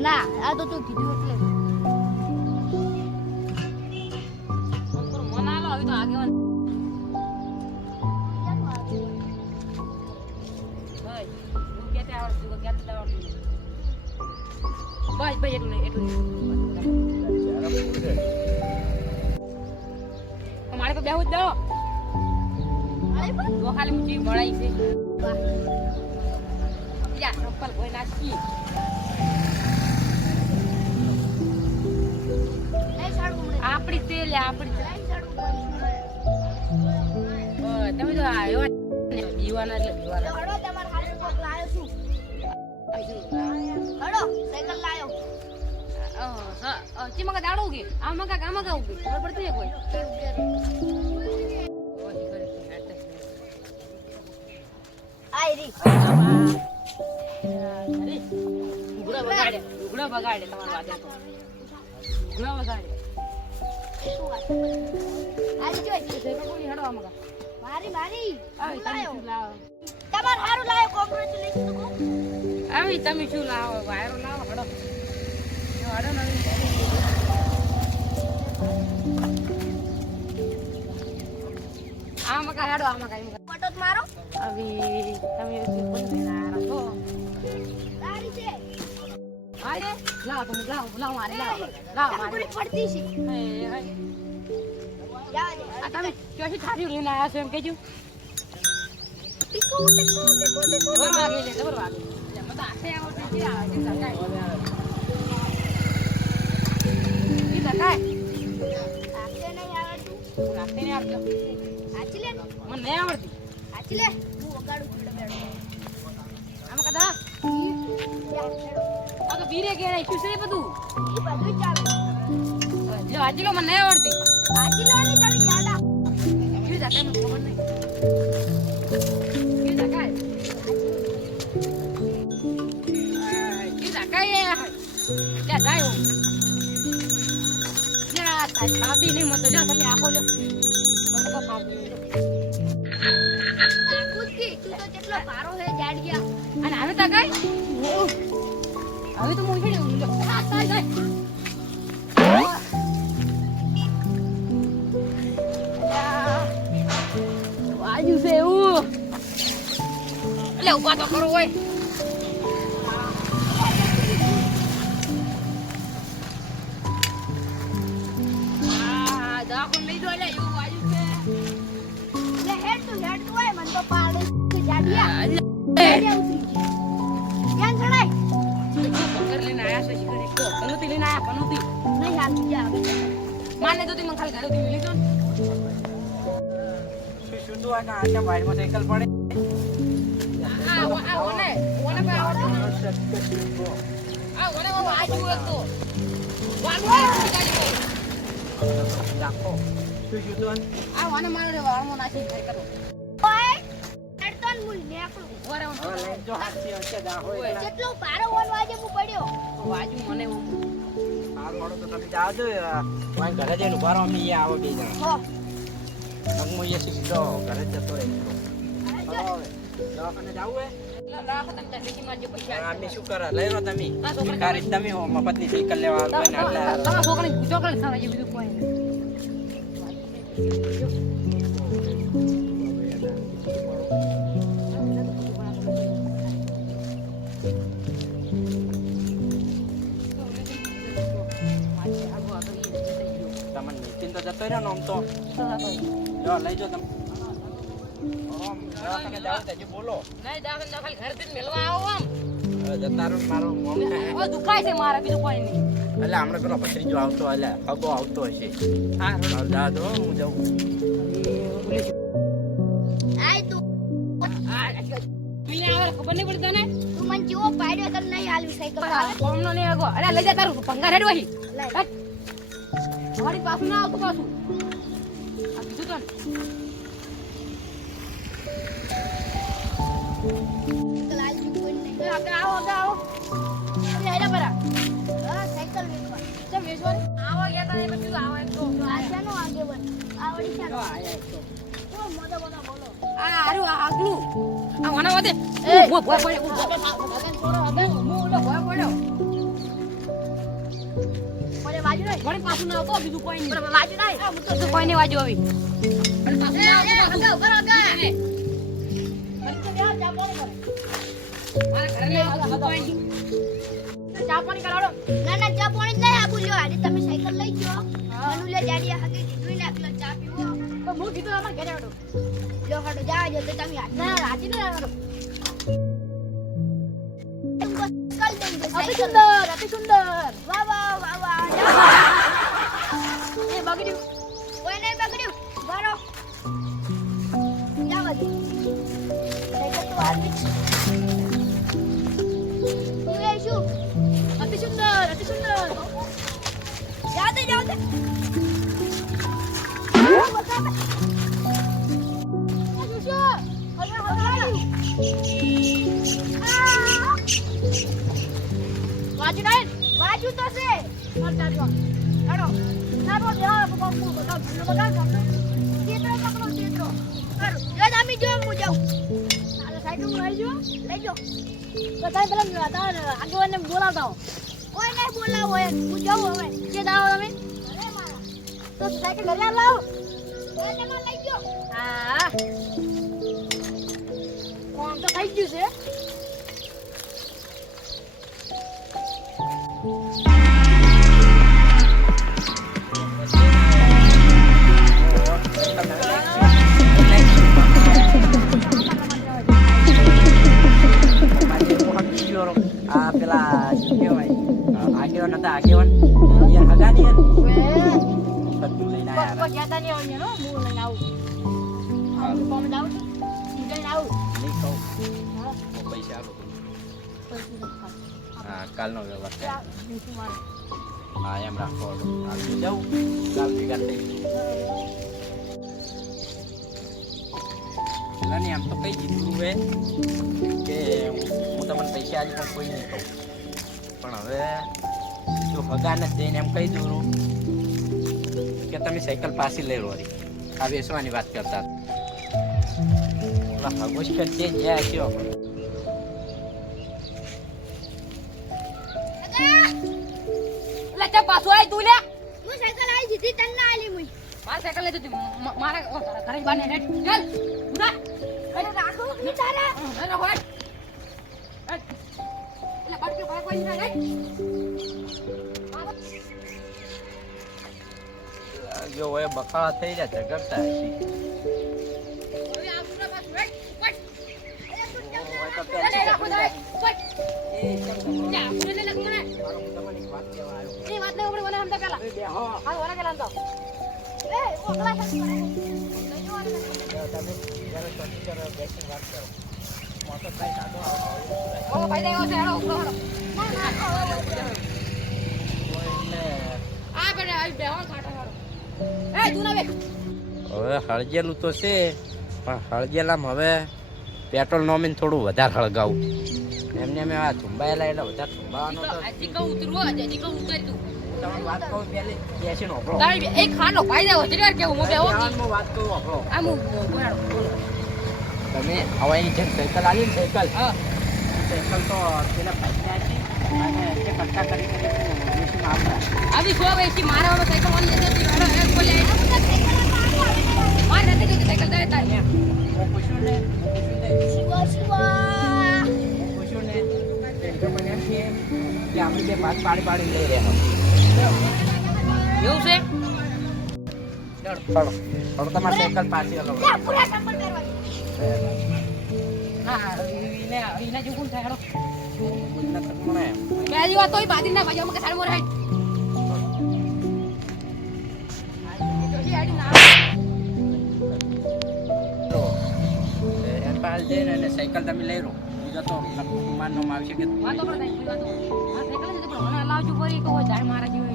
ના આ તો તું કીધું એટલે મન આલો હવે તો આગેવાન ભાઈ હું કેતે આવડતું કેતે આવડતું બસ ભાઈ એટલું મારે તો બેહું જ દો તો ખાલી મુજી ભણાઈ છે યા ચપ્પલ કોઈ નાખી આપડી તેલ આપડી તમે તો આવ્યો દીવાના એટલે દીવાના હડો તમાર હારે કોક લાયો છું હડો સાયકલ લાયો ચી મગા દાડો કે આ મગા ઉગે ખબર પડતી છે કોઈ આઈ રી ઉગડા બગાડે તમાર વાદે ઉગડા બગાડે આજી જોઈ છે કોની હડો આ મગા મારી આવી તમે શું લાવો તમાર હારું લાયો કોંગ્રેચ્યુલેશન તો આવી તમે શું લાવો વાયરો લાવો હડો નવી આ મગા હેડો આ મગા ફોટો મારો આવી તમે કોણ દેના છો સારી છે આરે લાવ મારે લાવ મારે પડતી છે આ તમે ક્યાંથી થારી લઈને આયા છો એમ કહેજો ટીકો ખબર વાગે લે ખબર વાગે મને તો આખે આવડે છે આ જે સરકાય ઈ સરકાય આખે નહીં આવડતું આચી લે મને નહીં આવડતી આચી લે હું વગાડું બેડો આમાં કદા આ તો બીરે કે શું છે બધું ઈ બધું ચાલે જો આચી લો મને નહીં આવડતી આચી લો ની તમે ચાલા શું જાતે મને ખબર નહીં શું જાકાય શું જાકાય ક્યાં જાય હું યા તારી ખાતી નહીં મત જો તમે આખો લો મને તો ખાતી આકુતી તું તો કેટલો પારો હે જાડ ગયા અને હવે તા કઈ હવે તો મોઈ ગયો આ તાર જાય વાજુ છે એવું એટલે ઉભા તો કરો હોય દાખલ લઈ દો લે એવું વાજુ છે લે હેડ તું હોય મન તો પાડે છે જાડિયા ક્યાં ચડાય પકડ લઈને આયા છે શિખર એક તો કનુતી લઈને આયા કનુતી નહીં હાલ બીજા આવે માને તો તી મને ખાલી ઘરે મિલી દો શું તો આ આચા વાઈડમાં સાયકલ પડે ઓને પે આવડે ઓને આજુ એક તો વાળો ગાડી રાખો શું તો આ ઓને મારો રે વાળમાં નાખી ખાઈ કરો ઓય તડતન મુલ ને આપણું ઓરે જો હાથી હશે દા હોય કેટલો પારો ઓન વાજે હું પડ્યો વાજુ મને આ મોડો તો તમે જાવ દો વાય ઘરે જઈને ઉભારો અમે ઈ આવો બે જણા હો નગમો ઈ સીધો ઘરે જતો રહે દવાખાને જાવ હે રાખો તમે જલ્દી મારજો પૈસા આમી શું કરે લઈ લો તમે આ છોકરા ભિખારી તમે હો મફતની સાયકલ લેવા આવતો ને એટલે તમારા છોકરાને ગુજો કરે સારા બીજું કોઈ નહીં તમને નીતિન તો જતો રહ્યો ને આમ તો જો લઈ જો તમે ઓમ તમે જાઓ તો હજી બોલો નહીં દાખલ દાખલ ઘરથી મેળવા આવો આમ હવે જતા રહો ને મારો મોમ થાય ઓ દુખાય છે મારા બીજું કોઈ નહીં એટલે હમણાં પેલો પથરીજો આવતો એટલે હગો આવતો હશે હા જા દો હું જાઉં આય તું મને આવે ખબર નહીં પડતી તને તું મને જેવો પાડ્યો તને નહીં હાલવી સાયકલ કોમનો નહીં આગો અરે લઈ જા તારું ભંગાર હેડવા હી લઈ. અમારી પાછું ના આવતું પાછું આ બીજું તો સાયકલ હાલવી કોઈ નહીં આગળ આવો અરે હેડા બરા હા સાયકલ વેચવા ચમ વેચવાની આવો ગયા તા એ બધું આવો એક તો આ શાનો આગેવાન આવડી શાનો આયા એક તો ઓ મોદો બોલો આ હારું આ આગલું આ વાના વાતે એ ભોય પડ્યો ભગન છોડો ભગન હું ઓલો ભોય પડ્યો મને વાજુ નહીં વળી પાછું ના આવતો બીજું કોઈ નહીં મને વાજુ નહીં આ તો કોઈ નહીં વાજો આવી અને પાછું ના આવતો પાછું ઉભા રહો મને તો યાર ચા પાણી કરે મારા ઘરે ના આવતો કોઈ નહીં ચા પાણી કરાવડો ના ના ચા પાણી જ નહીં આપું લ્યો આજે તમે સાયકલ લઈ ગયો મનુ લે જાડી હાકે દીધું ને એકલો ચા પીવો તો હું કીધું અમાર ઘરે આવડો લ્યો હાડો જાવા જો તો તમે ના રાજી ના આવડો तुमको साइकिल देंगे અતિ साइकिल સુંદર અતિ સુંદર वाह वाह वाह वाह એ બગડ્યું कोई नहीं पकड़ियो बारो क्या बात साइकिल तो आदमी तू ये शू અતિ સુંદર અતિ સુંદર जाते जाते વાજી નહીં बाजू तो से મારતા જો હેડો ના તો દેવા બગા બગા બગા चेत्रो पकड़ो चेत्रो करो जो आमी जो मु जाऊ આ સાઈડ માં આવી જો ले जो તો તાઈ પેલા આગેવાનને બોલાવતા હો कोई नहीं बोला वो मु जाऊ हवे કે દાવ તમે अरे मारा તો સાઈકલ ઘરે લાવ कोई ने मार ले जो હા કોમ તો થઈ ગયું છે આ પેલા શું કહેવાય આગેવાન હતા આગેવાન યાર હગા ની બધું લઈને કોઈ આયા કહેતા નહીં આવને નો હું લઈને આવું આવું કોમ જાવ છું ઈ લઈને આવું નહીં કહું હા પૈસા આપો પછી હા કાલનો વ્યવહાર થાય. બીજું મારે હા એમ રાખો આપણે જાઉં કાલ ભેગા થઈ પેલા ને આમ તો કઈ દીધું હે કે હું તમને પૈસા આજે પણ કોઈ નહીં કહું પણ હવે જો હગાને જ જઈને એમ કહી દઉં કે તમે સાયકલ પાછી લઈ લો આ બેસવાની વાત કરતા હતા હગોશ કરશે જ્યાં કયો લે તે પાછો આય તું લે मु साइकिल आई जीती तन ना आली मुई મારે સાયકલ લઈ જતી મારે ઘરે બાને હેડ ચાલ ઉડા अरे राखो बिचारा અરે હોય એટલે બાટકી ભાઈ કોઈ ના હેડ જો હવે બકાળા થઈ રહ્યા ઝઘડતા હશે હવે આ પૂરા પાછું હેડ હોય તો લે રાખો પેન્સિલ દે જા પૂરે લે લખ મને વાત કહેવા આવ્યો એ વાત ને આપણે મને સમજા પેલા બે હો હા ઓલા કેલા તો ए ओकला से તમે જ્યારે ચોથી કરો બેસીને વાત કરો મોટો ભાઈ સાદો ઓ ભાઈ દેવો છે હેડો ઉભો હેડો ना ना એટલે આ બને આવી બેહો ખાટા હેડો એ તું ના બે હવે હળગેલું તો છે પણ હળગેલામાં હવે પેટ્રોલ નોમીને થોડું વધારે હળગાવું એમને મેં આ થુંબાયેલા એટલે વધારે થુંબાવાનો તો હજી કહું ઉતરવો હજી કહું ઉતર તું તમને વાત કહું પહેલી બેસીને ઓપડો તારી એક ખાનો ભાઈ દેવો છે કે હું બેહો જવાનમાં વાત કહું ઓપડો આ હું હેડો તમે હવાની જેમ સાયકલ આલી ને સાયકલ હા સાયકલ તો પેલા પૈસા છે અને જે કટકા કરી કરી વેચીને આવતા. આવી શો વેચી મારવાનો સાયકલ વાળી જતી હેડો હે બોલે માર નથી જોતી સાયકલ દે તાર હું પૂછ્યું ને તો મને એમ કે આપણે બે ભાત પાડી પાડી લઈ રહ્યા એવું છે ચલો તમારી સાયકલ પાછી હલો પૂરા સંપર્ક કરવા હા એને જો કોણ થાય હેડો બુદ્ધના તકમણે પહેલી વાત તોય બાદી ના ભાઈ અમકે સાર મોર હેડ જોજી આડી ના તો એમ પાલ જઈને અને સાયકલ તમે લઈ રો બીજો તો માનનો આવશે કે વાતો કરો નહીં વાતો હા સાયકલ છે પણ મને લાવજો પરી કહો જાય મારા જીવ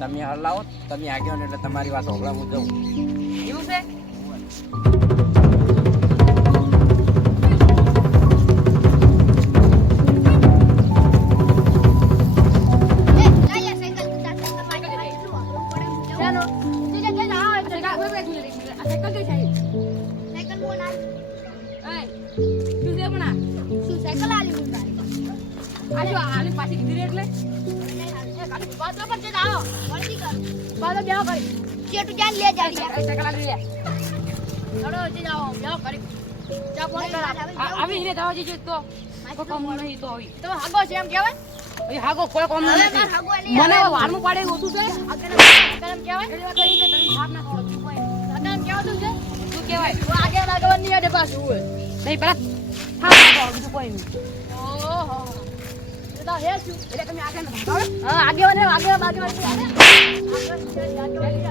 તમે હલાવો તમે આગળ ને એટલે તમારી વાત હોબળા હું જઉં એવું છે ચાલો તું જે ના આવે સાયકલ બરાબર જ નહીં આ સાયકલ કઈ છે સાયકલ બોલ આ એ તું જે બના શું સાયકલ આલી મુંડારી આ જો આની પાછી કીધી એટલે બાદલો પર જે આવો વળતી કર બાદો બેહો કરી ચેટુ જાન લે જાડી સાયકલ આલી લે ચડો જે આવો બેહો કરી ચા પોણી કર આવી રે દાવા જીજો તો કોઈ કામ નહીં તો આવી તમે હાગો છે એમ કહેવાય એ હાગો કોઈ કામ હવે નથી માર હાગો નહીં મને વારનું પાડે ઓછું છે આગળ કહેવાય એટલે વાત કરી કે તમે સાપ ના છોડો તું કોઈ આગળ કહેવાતું છે તું કહેવાય હું આગળ આગળ નહીં આડે પાછું હોય નહીં પેલા સાપ ના છોડો બીજું કોઈ નહીં ઓહો એ તો હે શું એટલે તમે આગળ ના ભાગો હા આગેવાને આગેવાને આગેવાને આગેવાને